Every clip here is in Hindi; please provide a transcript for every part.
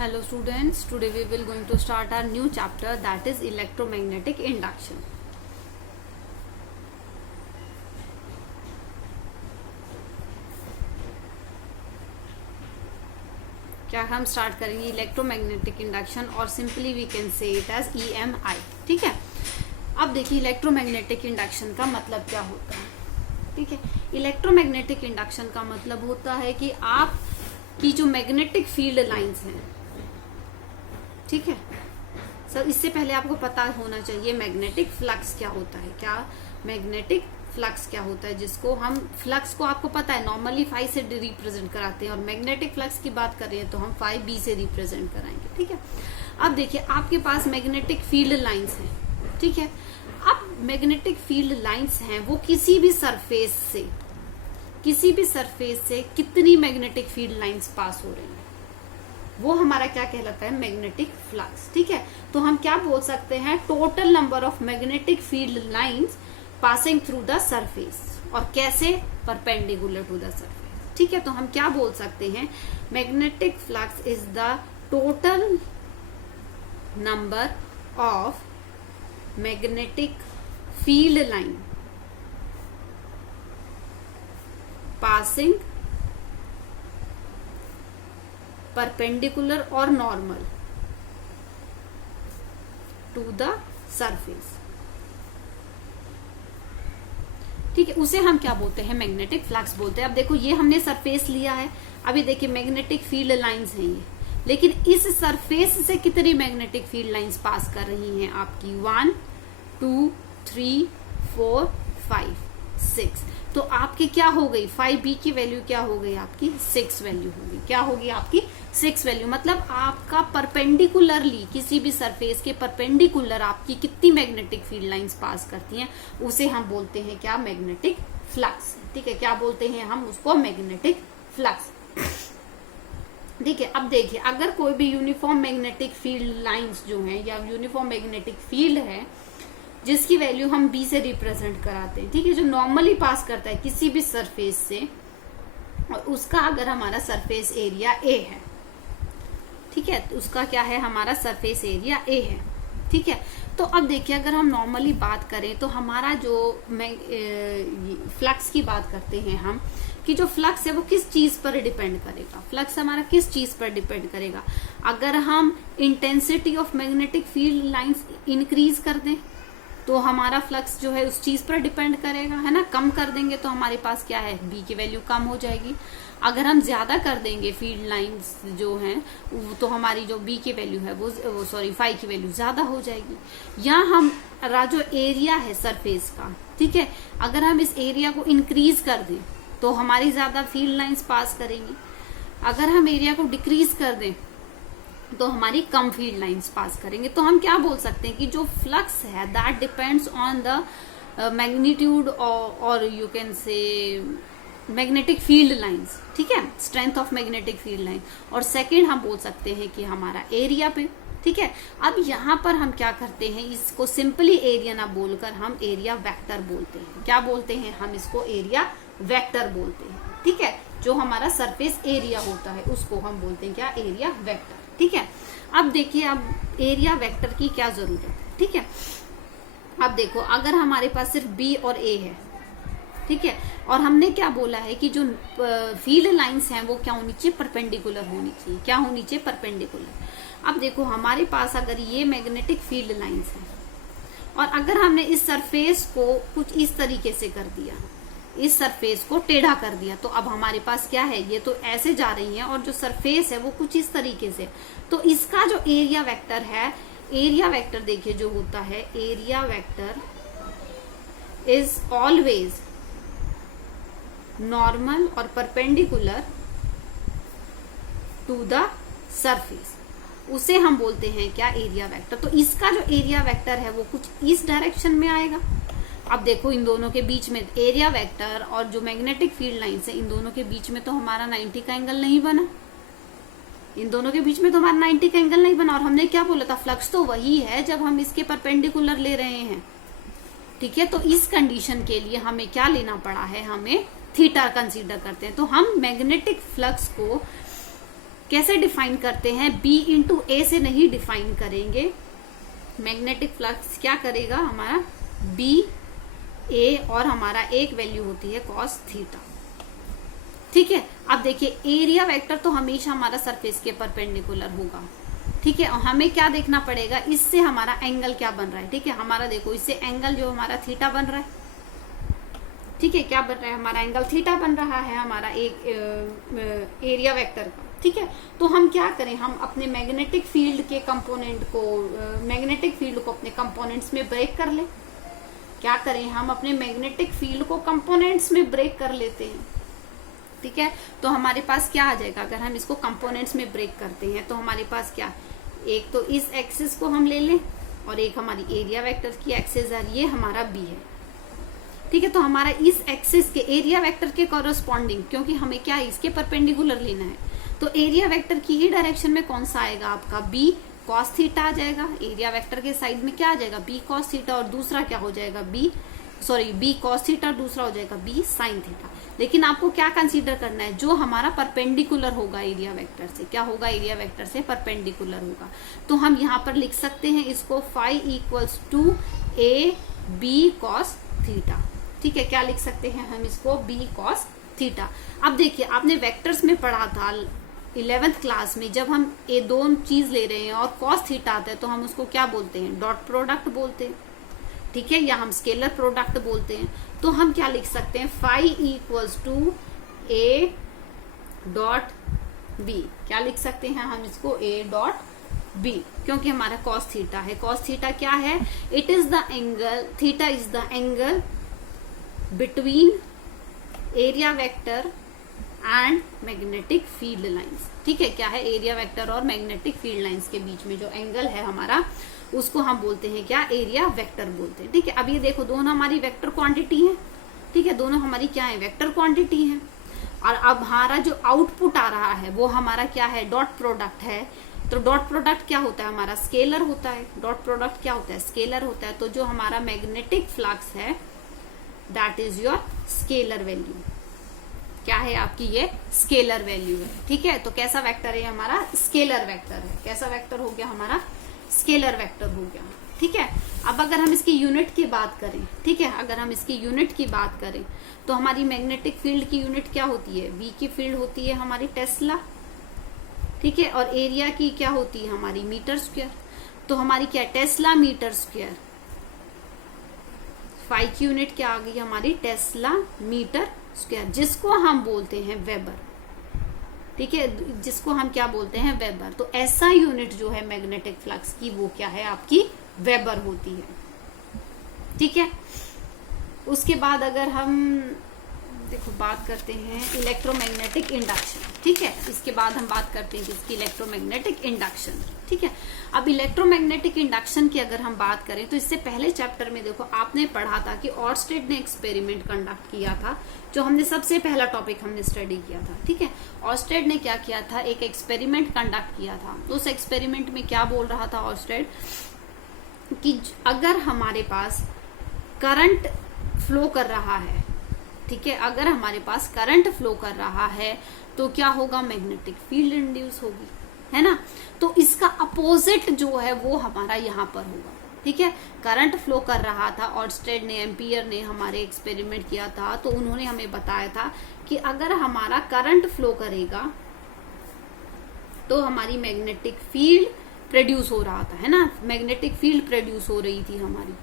Hello students, today we will going to start our new chapter, that is electromagnetic induction. क्या हम स्टार्ट करेंगे इलेक्ट्रोमैग्नेटिक इंडक्शन और simply we can say it as EMI. ठीक है, अब देखिए इलेक्ट्रोमैग्नेटिक इंडक्शन का मतलब क्या होता है. ठीक है, इलेक्ट्रोमैग्नेटिक इंडक्शन का मतलब होता है कि आप की जो मैग्नेटिक फील्ड लाइंस हैं, ठीक है सर, इससे पहले आपको पता होना चाहिए मैग्नेटिक फ्लक्स क्या होता है. क्या मैग्नेटिक फ्लक्स क्या होता है, जिसको हम फ्लक्स को आपको पता है नॉर्मली फाई से रिप्रेजेंट कराते हैं, और मैग्नेटिक फ्लक्स की बात कर रहे हैं तो हम फाई बी से रिप्रेजेंट कराएंगे. ठीक है, अब देखिए आपके पास मैग्नेटिक फील्ड लाइंस हैं. ठीक है, अब मैग्नेटिक फील्ड लाइंस हैं वो किसी भी सरफेस से कितनी मैग्नेटिक फील्ड लाइंस पास हो रही हैं, वो हमारा क्या कहलाता है, मैग्नेटिक फ्लक्स. ठीक है, तो हम क्या बोल सकते हैं, total number of magnetic field lines passing through the surface. और कैसे, परपेंडिकुलर टू द सरफेस. ठीक है, तो हम क्या बोल सकते हैं, magnetic flux is the total number of magnetic field line passing perpendicular और नॉर्मल टू द सरफेस. ठीक है, उसे हम क्या बोलते हैं, मैग्नेटिक फ्लक्स बोलते हैं. अब देखो ये हमने सरफेस लिया है, अभी देखिए मैग्नेटिक फील्ड लाइंस हैं ये, लेकिन इस सरफेस से कितनी मैग्नेटिक फील्ड लाइंस पास कर रही हैं आपकी, 1 2 3 4 5 6. तो आपकी क्या हो गई, 5b की वैल्यू क्या हो गई आपकी, 6 वैल्यू होगी. क्या होगी आपकी, 6 वैल्यू. मतलब आपका परपेंडिकुलरली किसी भी सरफेस के परपेंडिकुलर आपकी कितनी मैग्नेटिक फील्ड लाइंस पास करती हैं, उसे हम बोलते हैं क्या, मैग्नेटिक फ्लक्स. ठीक है, क्या बोलते हैं हम उसको, मैग्नेटिक फ्लक्स. ठीक है, अब देखिए अगर कोई भी यूनिफॉर्म मैग्नेटिक फील्ड लाइंस जो है या यूनिफॉर्म मैग्नेटिक फील्ड है जिसकी वैल्यू हम बी से रिप्रेजेंट कराते हैं. ठीक है, जो नॉर्मली पास करता है किसी भी सरफेस से, और उसका अगर हमारा सरफेस एरिया ए है, ठीक है, तो उसका क्या है, हमारा सरफेस एरिया ए है. ठीक है, तो अब देखिए अगर हम नॉर्मली बात करें तो हमारा जो फ्लक्स की बात करते हैं हम, कि जो फ्लक्स है वो किस चीज पर डिपेंड करेगा, फ्लक्स हमारा किस चीज पर डिपेंड करेगा. अगर हम intensity of magnetic field lines increase कर दें तो हमारा फ्लक्स जो है उस चीज पर डिपेंड करेगा, है ना. कम कर देंगे तो हमारे पास क्या है, बी की वैल्यू कम हो जाएगी. अगर हम ज्यादा कर देंगे फील्ड लाइंस जो हैं तो हमारी जो बी की वैल्यू है वो सॉरी फाई की वैल्यू ज्यादा हो जाएगी. या हम जो एरिया है सरफेस का, ठीक है, अगर हम इस एरिया को इंक्रीज कर दें तो हमारी ज्यादा फील्ड लाइंस पास करेंगी. अगर हम एरिया को डिक्रीज कर दें तो हमारी कम फील्ड लाइंस पास करेंगे. तो हम क्या बोल सकते हैं कि जो फ्लक्स है that depends on the magnitude or you can say magnetic field lines. ठीक है, strength of magnetic field line. और सेकेंड हम बोल सकते हैं कि हमारा एरिया पे. ठीक है, अब यहाँ पर हम क्या करते हैं, इसको सिंपली एरिया ना बोलकर हम एरिया वेक्टर बोलते हैं. क्या बोलते हैं हम इसको, एरिया वेक्टर बोलते हैं. ठीक है, जो हमारा सरफेस एरिया होता है उसको हम बोलते हैं क्या, एरिया वेक्टर. ठीक है, अब देखिए अब एरिया वेक्टर की क्या जरूरत है. ठीक है, अब देखो अगर हमारे पास सिर्फ बी और ए है, ठीक है, और हमने क्या बोला है कि जो फील्ड लाइंस हैं वो क्या होनी चाहिए, परपेंडिकुलर होनी चाहिए. क्या होनी चाहिए, परपेंडिकुलर. अब देखो हमारे पास अगर ये मैग्नेटिक फील्ड लाइंस है और अगर हमने इस सरफेस को कुछ इस तरीके से कर दिया, इस सरफेस को टेढ़ा कर दिया, तो अब हमारे पास क्या है, ये तो ऐसे जा रही है और जो सरफेस है वो कुछ इस तरीके से. तो इसका जो एरिया वेक्टर है, एरिया वेक्टर देखिए जो होता है, area vector is always normal और परपेंडिकुलर टू द सरफेस. उसे हम बोलते हैं क्या, एरिया वेक्टर. तो इसका जो एरिया वेक्टर है वो कुछ इस डायरेक्शन में आएगा. अब देखो इन दोनों के बीच में एरिया वेक्टर और जो मैग्नेटिक फील्ड लाइंस है, इन दोनों के बीच में तो हमारा 90 का एंगल नहीं बना. इन दोनों के बीच में तो हमारा 90 का एंगल नहीं बना. और हमने क्या बोला था, फ्लक्स तो वही है जब हम इसके परपेंडिकुलर ले रहे हैं. ठीक है, तो इस कंडीशन के लिए हमें क्या लेना पड़ा है, हमें थीटा कंसीडर करते हैं. तो हम मैग्नेटिक फ्लक्स को कैसे डिफाइन करते हैं, B इंटू ए से नहीं डिफाइन करेंगे। मैग्नेटिक फ्लक्स क्या करेगा हमारा, B A और हमारा एक वैल्यू होती है cos थीटा। ठीक है, अब देखिए एरिया वेक्टर तो हमेशा हमारा सरफेस के परपेंडिकुलर होगा। ठीक है, और हमें क्या देखना पड़ेगा, इससे हमारा एंगल क्या बन रहा है। ठीक है, हमारा देखो इससे एंगल जो हमारा थीटा बन रहा है। ठीक है, क्या बन रहा है, हमारा एंगल थीटा बन रहा है हमारा एक एरिया वेक्टर का। ठीक है, तो हम क्या करें, हम अपने मैग्नेटिक फील्ड के कंपोनेंट को, मैग्नेटिक फील्ड को अपने कंपोनेंट्स में ब्रेक कर ले। क्या करें, हम अपने मैग्नेटिक फील्ड को कंपोनेंट्स में ब्रेक कर लेते हैं। ठीक है, तो हमारे पास क्या आ जाएगा, अगर हम इसको कंपोनेंट्स में ब्रेक करते हैं तो हमारे पास क्या, एक तो इस एक्सिस को हम ले लें और एक हमारी एरिया वेक्टर की एक्सिस है, ये हमारा बी है। ठीक है, तो हमारा इस एक्सिस के एरिया वेक्टर के कॉरेस्पॉन्डिंग, क्योंकि हमें क्या इसके परपेंडिकुलर लेना है, तो एरिया वेक्टर की ही डायरेक्शन में कौन सा आएगा आपका, बी कॉस थीटा आ जाएगा। एरिया वेक्टर के साइड में क्या आ जाएगा, बी कॉस थीटा, और दूसरा क्या हो जाएगा, बी कॉस थीटा, दूसरा हो जाएगा बी साइन थीटा। लेकिन आपको क्या कंसीडर करना है, जो हमारा परपेंडिकुलर होगा एरिया वेक्टर से, क्या होगा, एरिया वेक्टर से परपेंडिकुलर होगा। तो हम यहाँ पर लिख सकते हैं इसको phi equals to A B cos theta. ठीक है, क्या लिख सकते हैं हम इसको, बी कॉस थीटा। अब देखिए आपने वेक्टर्स में पढ़ा था 11th क्लास में, जब हम ये दोनों चीज ले रहे हैं और कॉस थीटा आता है तो हम उसको क्या बोलते हैं, डॉट प्रोडक्ट बोलते हैं। ठीक है, या हम स्केलर प्रोडक्ट बोलते हैं। तो हम क्या लिख सकते हैं, phi equals to A dot B. क्या लिख सकते हैं हम इसको, ए डॉट बी, क्योंकि हमारा कॉस थीटा है। कॉस थीटा क्या है, it is the angle, theta is the angle between area vector and magnetic field lines. ठीक है, क्या है, एरिया वेक्टर और मैग्नेटिक फील्ड लाइंस के बीच में जो एंगल है हमारा, उसको हम बोलते हैं क्या, एरिया वेक्टर बोलते हैं। ठीक है, अब ये देखो दोनों हमारी वेक्टर क्वांटिटी है। ठीक है, दोनों हमारी क्या है, वेक्टर क्वांटिटी है। और अब हमारा जो आउटपुट आ रहा है वो हमारा क्या है, डॉट प्रोडक्ट है। तो डॉट प्रोडक्ट क्या होता है हमारा, स्केलर होता है। डॉट प्रोडक्ट क्या होता है, स्केलर होता है। तो जो हमारा मैग्नेटिक फ्लक्स है that is your scalar value. क्या है आपकी, ये स्केलर वैल्यू है। ठीक है, तो कैसा वेक्टर है हमारा, स्केलर वेक्टर है। कैसा वेक्टर हो गया हमारा, स्केलर वेक्टर हो गया। ठीक है, अब अगर हम इसकी यूनिट की बात करें, ठीक है, अगर हम इसकी यूनिट की बात करें तो हमारी मैग्नेटिक फील्ड की यूनिट क्या होती है, बी की फील्ड होती है हमारी टेस्ला। ठीक है, और एरिया की क्या होती है हमारी मीटर स्क्वायर। तो हमारी क्या, टेस्ला मीटर स्क्वायर। फाई की यूनिट क्या आ गई हमारी, टेस्ला मीटर स्क्वायर, जिसको हम बोलते हैं वेबर। ठीक है, जिसको हम क्या बोलते हैं, वेबर। तो ऐसा यूनिट जो है मैग्नेटिक फ्लक्स की वो क्या है आपकी, वेबर होती है। ठीक है, उसके बाद अगर हम देखो बात करते हैं इलेक्ट्रोमैग्नेटिक इंडक्शन। ठीक है, इसके बाद हम बात करते हैं किसकी, इलेक्ट्रोमैग्नेटिक इंडक्शन। ठीक है, अब इलेक्ट्रोमैग्नेटिक इंडक्शन की अगर हम बात करें तो इससे पहले चैप्टर में देखो आपने पढ़ा था कि ऑर्स्टेड ने एक्सपेरिमेंट कंडक्ट किया था, जो हमने सबसे पहला टॉपिक हमने स्टडी किया था। ठीक है, ऑर्स्टेड ने क्या किया था, एक एक्सपेरिमेंट कंडक्ट किया था। उस एक्सपेरिमेंट में क्या बोल रहा था ऑर्स्टेड, कि अगर हमारे पास करंट फ्लो कर रहा है, ठीक है, अगर हमारे पास करंट फ्लो कर रहा है तो क्या होगा, मैग्नेटिक फील्ड इंड्यूस होगी, है ना। तो इसका अपोजिट जो है वो हमारा यहाँ पर होगा। ठीक है, करंट फ्लो कर रहा था, ऑर्स्टेड ने, एम्पियर ने हमारे एक्सपेरिमेंट किया था, तो उन्होंने हमें बताया था कि अगर हमारा करंट फ्लो करेगा तो हमारी मैग्नेटिक फील्ड प्रोड्यूस हो रहा था, है ना, मैग्नेटिक फील्ड प्रोड्यूस हो रही थी हमारी,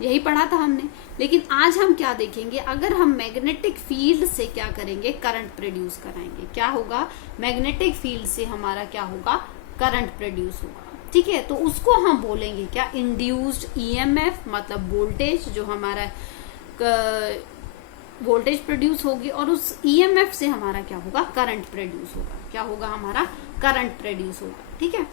यही पढ़ा था हमने। लेकिन आज हम क्या देखेंगे, अगर हम मैग्नेटिक फील्ड से क्या करेंगे, करंट प्रोड्यूस कराएंगे, क्या होगा, मैग्नेटिक फील्ड से हमारा क्या होगा, करंट प्रोड्यूस होगा। ठीक है, तो उसको हम बोलेंगे क्या, इंड्यूस्ड ईएमएफ, मतलब वोल्टेज, जो हमारा वोल्टेज प्रोड्यूस होगी, और उस ईएमएफ से हमारा क्या होगा, करंट प्रोड्यूस होगा। क्या होगा, हमारा करंट प्रोड्यूस होगा। ठीक है,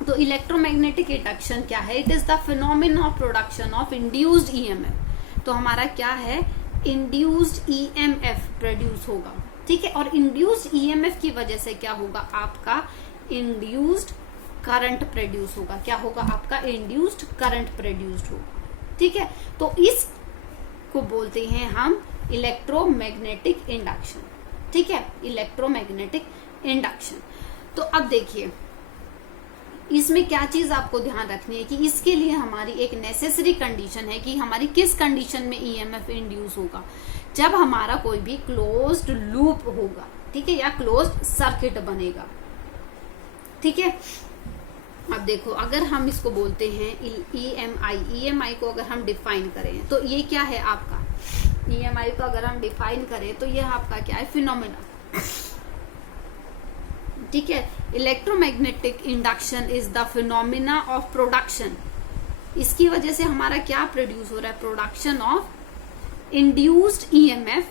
तो इलेक्ट्रोमैग्नेटिक इंडक्शन क्या है, it is the phenomena of production of induced EMF. तो हमारा क्या है, इंड्यूस्ड ईएमएफ प्रोड्यूस होगा। ठीक है, और इंड्यूस्ड ईएमएफ की वजह से क्या होगा, आपका इंड्यूस्ड करंट प्रोड्यूस होगा। क्या होगा, आपका इंड्यूस्ड करंट प्रोड्यूस्ड होगा। ठीक है, तो इसको बोलते हैं हम इलेक्ट्रोमैग्नेटिक इंडक्शन। ठीक है, इलेक्ट्रोमैग्नेटिक इंडक्शन। तो अब देखिए इसमें क्या चीज आपको ध्यान रखनी है कि इसके लिए हमारी एक नेसेसरी कंडीशन है कि हमारी किस कंडीशन में ईएमएफ इंड्यूस होगा, जब हमारा कोई भी क्लोज्ड लूप होगा, ठीक है, या क्लोज्ड सर्किट बनेगा, ठीक है। अब देखो अगर हम इसको बोलते हैं ईएमआई को अगर हम डिफाइन करें तो ये क्या है आपका, ईएमआई को अगर हम डिफाइन करें तो ये आपका क्या है, फिनोमेना, ठीक है। Electromagnetic induction is the phenomena of production, इसकी वजह से हमारा क्या प्रोड्यूस हो रहा है, प्रोडक्शन ऑफ इंड्यूस्ड ईएमएफ,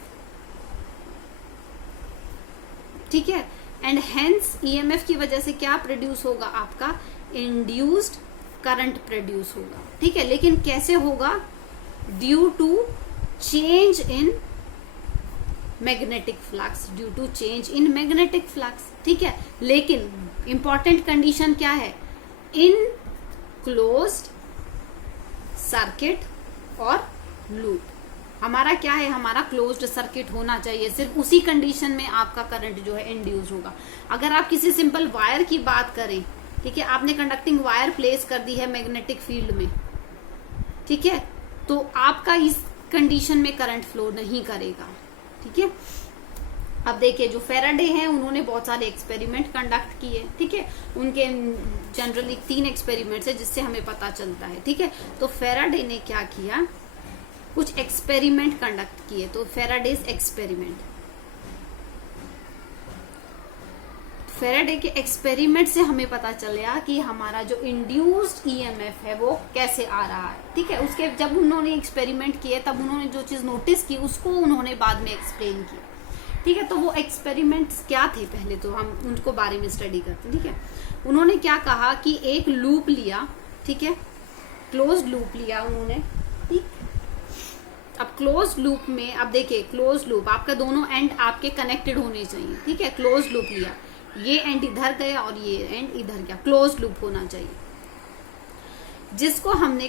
ठीक है। एंड हेंस ईएमएफ की वजह से क्या प्रोड्यूस होगा, आपका इंड्यूस्ड करंट प्रोड्यूस होगा, ठीक है। लेकिन कैसे होगा, due to change in magnetic flux, due to change in magnetic flux, ठीक है। लेकिन इंपॉर्टेंट कंडीशन क्या है, इन क्लोज्ड सर्किट और लूप, हमारा क्या है, हमारा क्लोज्ड सर्किट होना चाहिए, सिर्फ उसी कंडीशन में आपका करंट जो है इंड्यूस होगा। अगर आप किसी सिंपल वायर की बात करें, ठीक है, आपने कंडक्टिंग वायर प्लेस कर दी है मैग्नेटिक फील्ड में, ठीक है, तो आपका इस कंडीशन में करंट फ्लो नहीं करेगा, ठीक है। अब देखिए जो फेराडे हैं उन्होंने बहुत सारे एक्सपेरिमेंट कंडक्ट किए, ठीक है, उनके जनरली 3 एक्सपेरिमेंट्स है जिससे हमें पता चलता है, ठीक है। तो फेराडे ने क्या किया, कुछ एक्सपेरिमेंट कंडक्ट किए, तो फेराडेज एक्सपेरिमेंट, फेराडे के एक्सपेरिमेंट से हमें पता चला कि हमारा जो इंड्यूस्ड ईएमएफ है वो कैसे आ रहा है, ठीक है। उसके जब उन्होंने एक्सपेरिमेंट किए तब उन्होंने जो चीज नोटिस की उसको उन्होंने बाद में एक्सप्लेन किया, ठीक है। तो वो एक्सपेरिमेंट्स क्या थे, पहले तो हम उनको बारे में स्टडी करते हैं, ठीक है। उन्होंने क्या कहा कि एक लूप लिया, ठीक है, क्लोज्ड लूप लिया उन्होंने, ठीक। अब क्लोज्ड लूप में, अब देखिए क्लोज्ड लूप आपका दोनों एंड आपके कनेक्टेड होने चाहिए, ठीक है। क्लोज्ड लूप लिया, ये एंड इधर गया और ये एंड इधर गया, क्लोज्ड लूप होना चाहिए, जिसको हमने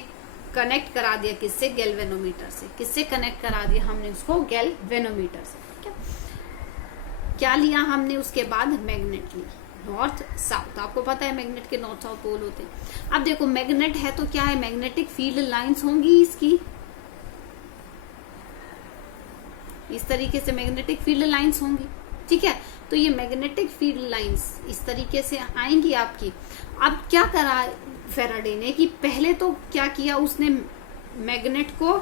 कनेक्ट करा दिया किससे, गैल्वेनोमीटर से, किससे कनेक्ट करा दिया हमने उसको, गैल्वेनोमीटर से, ठीक है। क्या लिया हमने उसके बाद, मैग्नेट लिया, नॉर्थ साउथ, आपको पता है मैग्नेट के नॉर्थ साउथ पोल होते हैं। अब देखो मैग्नेट है तो क्या है, मैग्नेटिक फील्ड लाइंस होंगी इसकी, इस तरीके से मैग्नेटिक फील्ड लाइंस होंगी, ठीक है। तो ये मैग्नेटिक फील्ड लाइंस इस तरीके से आएंगी आपकी। अब क्या करा फेराडे ने कि पहले तो क्या किया उसने, मैग्नेट को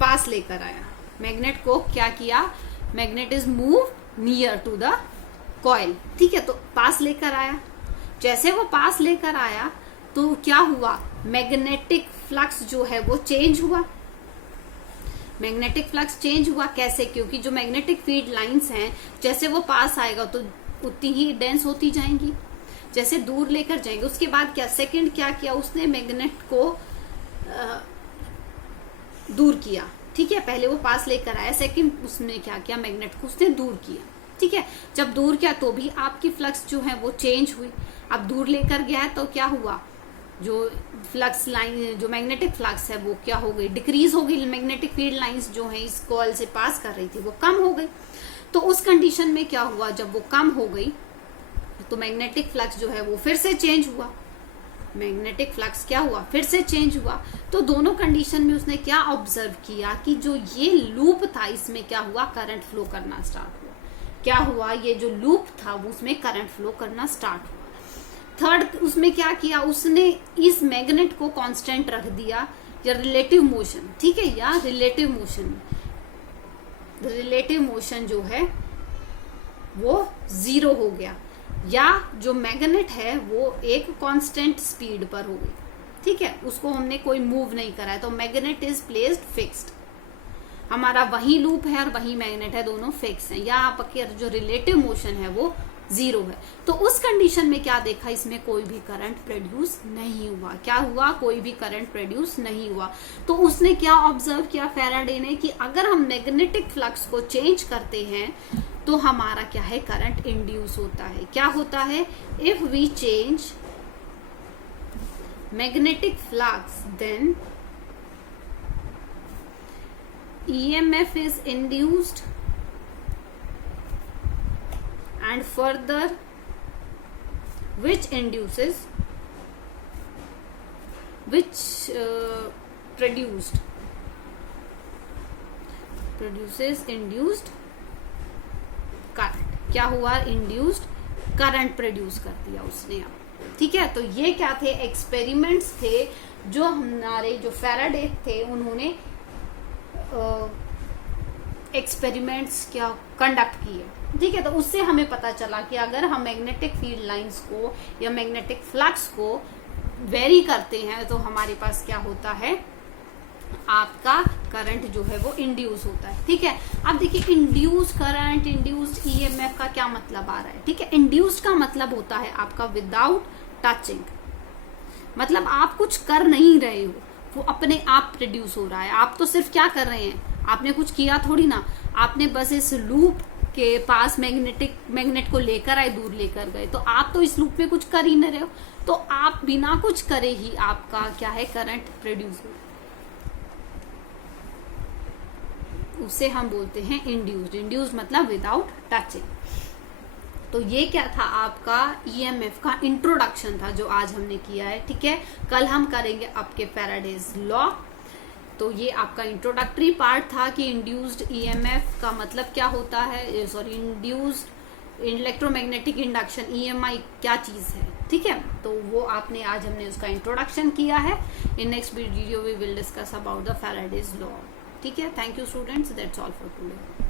पास लेकर आया, मैग्नेट को क्या किया, magnet is move near to the coil, ठीक है। तो पास लेकर आया, जैसे वो पास लेकर आया तो क्या हुआ, मैग्नेटिक फ्लक्स जो है वो चेंज हुआ, मैग्नेटिक फ्लक्स चेंज हुआ, कैसे, क्योंकि जो मैग्नेटिक फील्ड लाइंस हैं जैसे वो पास आएगा तो उतनी ही डेंस होती जाएंगी, जैसे दूर लेकर जाएंगे। उसके बाद क्या, सेकंड क्या किया उसने, मैग्नेट को दूर किया, ठीक है। पहले वो पास लेकर आया, सेकंड उसने क्या किया, मैग्नेट को उसने दूर किया, ठीक है। जब दूर किया तो भी आपकी फ्लक्स जो है वो चेंज हुई। अब दूर लेकर गया है तो क्या हुआ, जो फ्लक्स लाइन, जो मैग्नेटिक फ्लक्स है वो क्या हो गई, डिक्रीज हो गई। मैग्नेटिक फील्ड लाइंस जो है इस कॉइल से पास कर रही थी वो कम हो गई। तो उस कंडीशन में क्या हुआ, जब वो कम हो गई तो मैग्नेटिक फ्लक्स जो है वो फिर से चेंज हुआ, मैग्नेटिक फ्लक्स क्या हुआ, फिर से चेंज हुआ। तो दोनों कंडीशन में उसने क्या ऑब्जर्व किया कि जो ये लूप था इसमें क्या हुआ, करंट फ्लो करना स्टार्ट हुआ। क्या हुआ, ये जो लूप था वो उसमें करंट फ्लो करना स्टार्ट हुआ। थर्ड उसमें क्या किया उसने, इस मैग्नेट को कांस्टेंट रख दिया, या रिलेटिव मोशन, ठीक है, या रिलेटिव मोशन, रिलेटिव मोशन जो है वो 0 हो गया, या जो मैग्नेट है वो एक कांस्टेंट स्पीड पर हो गई, ठीक है, उसको हमने कोई मूव नहीं करा है। तो मैग्नेट इज प्लेस्ड फिक्स्ड, हमारा वही लूप है और वही मैग्नेट है, दोनों फिक्स हैं। यहाँ पर जो रिलेटिव मोशन है वो 0 है। तो उस कंडीशन में क्या देखा, इसमें कोई भी करंट प्रोड्यूस नहीं हुआ। क्या हुआ, कोई भी करंट प्रोड्यूस नहीं हुआ। तो उसने क्या ऑब्जर्व किया फेराडे ने कि अगर हम मैग्नेटिक फ्लक्स को चेंज करते हैं तो हमारा क्या है, करंट इंड्यूस होता है। क्या होता है, if we change magnetic flux then EMF is induced and further which produces induced current. क्या हुआ? इंड्यूस्ड करंट प्रोड्यूस कर दिया उसने। अब ठीक है, तो ये क्या थे? एक्सपेरिमेंट्स थे जो हमारे जो फैराडे थे उन्होंने एक्सपेरिमेंट्स क्या कंडक्ट किए। ठीक है, तो उससे हमें पता चला कि अगर हम मैग्नेटिक फील्ड लाइंस को या मैग्नेटिक फ्लक्स को वेरी करते हैं तो हमारे पास क्या होता है? आपका करंट जो है वो इंड्यूस होता है। ठीक है, अब देखिए इंड्यूस करंट, इंड्यूस्ड ईएमएफ का क्या मतलब आ रहा है। ठीक है, इंड्यूस्ड का मतलब होता है आपका विदाउट टचिंग, मतलब आप कुछ कर नहीं रहे हो, वो अपने आप प्रोड्यूस हो रहा है। आप तो सिर्फ क्या कर रहे हैं? आपने कुछ किया थोड़ी ना, आपने बस इस लूप के पास मैग्नेट को लेकर आए, दूर लेकर गए, तो आप तो इस लूप में कुछ कर ही नहीं रहे हो, तो आप बिना कुछ करे ही आपका क्या है? करंट प्रोड्यूस हो, उसे हम बोलते हैं इंड्यूस्ड। इंड्यूस्ड मतलब विदाउट टचिंग। तो ये क्या था? आपका ईएमएफ का इंट्रोडक्शन था जो आज हमने किया है। ठीक है, कल हम करेंगे आपके फैराडेज लॉ। तो ये आपका इंट्रोडक्टरी पार्ट था कि इंड्यूस्ड ईएमएफ का मतलब क्या होता है, sorry induced electromagnetic induction EMI क्या चीज है। ठीक है, तो वो आपने आज हमने उसका इंट्रोडक्शन किया है। In next video we will discuss about the Faraday's law. ठीक है, thank you students, that's all for today.